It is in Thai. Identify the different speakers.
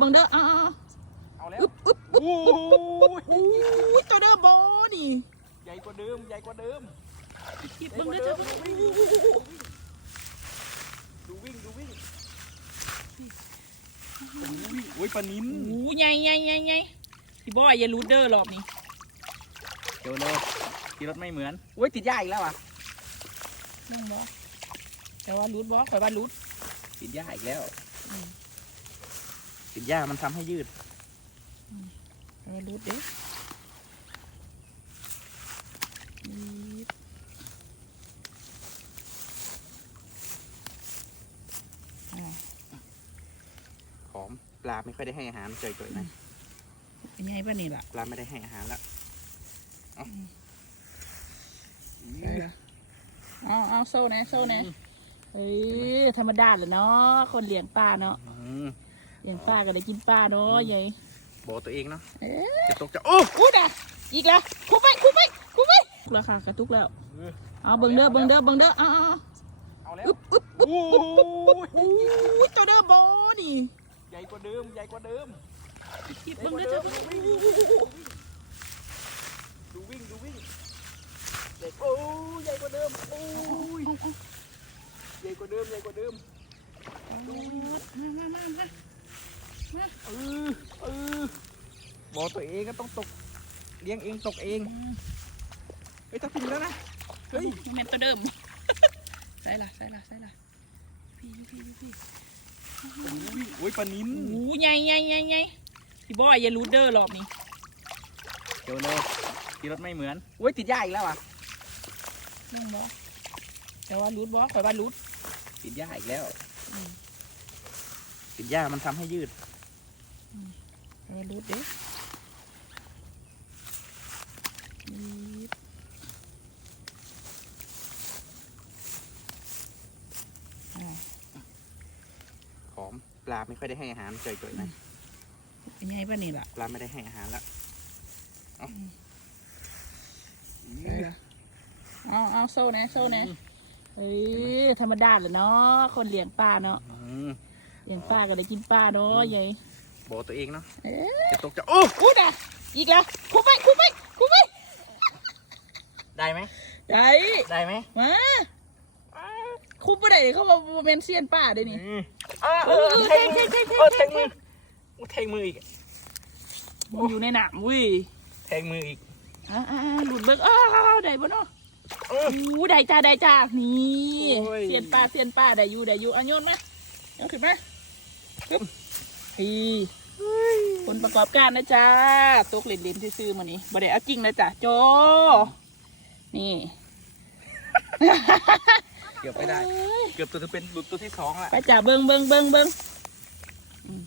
Speaker 1: เบิ่งเด้ออ้าว
Speaker 2: เอาแล้ว
Speaker 1: อึ๊บอึ๊บ
Speaker 2: โอ้ย
Speaker 1: อุ้ยตัวเด้อโบนี่
Speaker 2: ใหญ่กว่าเดิมใหญ่กว่าเดิม
Speaker 1: คิดเบิ่งเด้อจ้ะ
Speaker 2: ดูวิ่งดูวิ่งโอ้ยปลานิ้น
Speaker 1: โอ้ใหญ่ใหญ่ใหญ่ใหญ่พี่บอยอย่ารูดเด้อรอบนี้
Speaker 2: เดี๋ยวเลยขี่รถไม่เหมือนโอ้ยติดยาอีกแล้วอะ
Speaker 1: น้องบอแต่ว่ารูดบอข่อยว่ารูด
Speaker 2: ติดยาอีกแล้ว
Speaker 1: อืม
Speaker 2: ติดยามันทำให้ยืด
Speaker 1: ข่อยว่ารูดเด้อนี่อ่า
Speaker 2: หอม ปลาไม่ค่อยได้ให้อาหารเจยๆนะ
Speaker 1: เป็นไงป่ะนี่ล่ะ
Speaker 2: ปลาไม่ได้ให้อาหารแล้วเอา
Speaker 1: ได้ละเอาเอาโซ่นะโซ่นะเฮ้ยธรรมดาแหละเนาะคนเลี้ยงปลาเนาะ
Speaker 2: อืม
Speaker 1: เลี้ยงปลาก็ได้กินปลาเนาะยัย
Speaker 2: บอกตัวเองเนาะ
Speaker 1: เอ๊ะ
Speaker 2: จะตกจะโอ้
Speaker 1: อุ้ยด่ะอีกแล้วคุบไปคุบไปคุบไปราคากระตุกแล้วเอาเบิ่งเด้อเบิ่งเด้อเบิ่งเด้อเอาเอาเอา
Speaker 2: เอาแล้ว
Speaker 1: อึ๊บอึ๊บ
Speaker 2: โอ้ย
Speaker 1: อุ้ยตัวเด้อโบนี่
Speaker 2: ใหญ่กว่าเดิมใหญ่กว่าเดิม
Speaker 1: คิดเบิ่งเด้อจ้ะ
Speaker 2: ดูวิ่งดูวิ่งเด็กโอ้ยใหญ่กว่าเดิมโอ้ยใหญ่กว่าเดิมใหญ่กว่าเดิม
Speaker 1: มามามามามา
Speaker 2: เออเออบอกตัวเองก็ต้องตก เลี้ยงเองตกเองเฮ้ยถ้าพิมพ์แล้วนะ เฮ้ย
Speaker 1: แม่นตัวเดิม ใส่ละใส่ละใส่ละพี่พี่พี่
Speaker 2: โอ้ยปลานิ้น
Speaker 1: โอ้ใหญ่ใหญ่ใหญ่ใหญ่พี่บอยอย่ารูดเด้อรอบนี้
Speaker 2: เดี๋ยวเลยขี่รถไม่เหมือนโอ้ยติดยาอีกแล้วอะ
Speaker 1: น้องบอแต่ว่ารูดบอข่อยว่ารูด
Speaker 2: ติดยาอีกแล้ว
Speaker 1: อืม
Speaker 2: ติดยามันทำให้ยืด
Speaker 1: ข่ อยว่ารูดเด้อนี่อ่า
Speaker 2: หอมปลาไม่ค่อยได้ให้อาหารเจยๆนะ
Speaker 1: เป็นไงป่ะนี่ล่ะ
Speaker 2: ปลาไม่ได้ให้อาหารแล้วเอา
Speaker 1: ได้ละเอาเอาโซ่นะโซ่นะเฮ้ยธรรมดาแหละเนาะคนเลี้ยงปลาเนาะ
Speaker 2: อืม
Speaker 1: เลี้ยงปลาก็ได้กินปลาเนาะยัย
Speaker 2: บอกตัวเองเนาะ
Speaker 1: เอ๊ะ
Speaker 2: จะตกจะโอ้
Speaker 1: อุ้ยด่ะอีกแล้วคุบไปคุบไปคุบไป
Speaker 2: ได้ไหม
Speaker 1: ได้
Speaker 2: ได้ไหม
Speaker 1: มาคุบไปได้เขาบอกว่าเป็นเซียนป้าเด้นี่
Speaker 2: อืมอ่าเออ
Speaker 1: เออ
Speaker 2: เทง
Speaker 1: เท
Speaker 2: มื
Speaker 1: ง
Speaker 2: อ
Speaker 1: เทงเทง
Speaker 2: เออเทงมือโอ้เทงมืออีก
Speaker 1: มันอยู่ในหนามเวิ
Speaker 2: แทงมืออีก
Speaker 1: อ่าอ่าหลุดเบิกอ้าวได้บ่เนาะ
Speaker 2: เออ
Speaker 1: อู้ได้จ้าได้จ้านี่
Speaker 2: โอ้ย
Speaker 1: เซียนป้าเซียนป้าได้อยู่ได้อยู่อะโยนมาเอาขึ้นมาปึ๊บฮี ผลประกอบการนะจ้าตกเหรียญๆซื่อๆมานี่บ่ได้เอาจริงนะจ้าโจ นี่
Speaker 2: เกือบไม่ได้ เกือบตัวจะเป็นหลุดตัวที่สองละ
Speaker 1: ไปจ้าเบิงเบิงเบิงเบิงอืม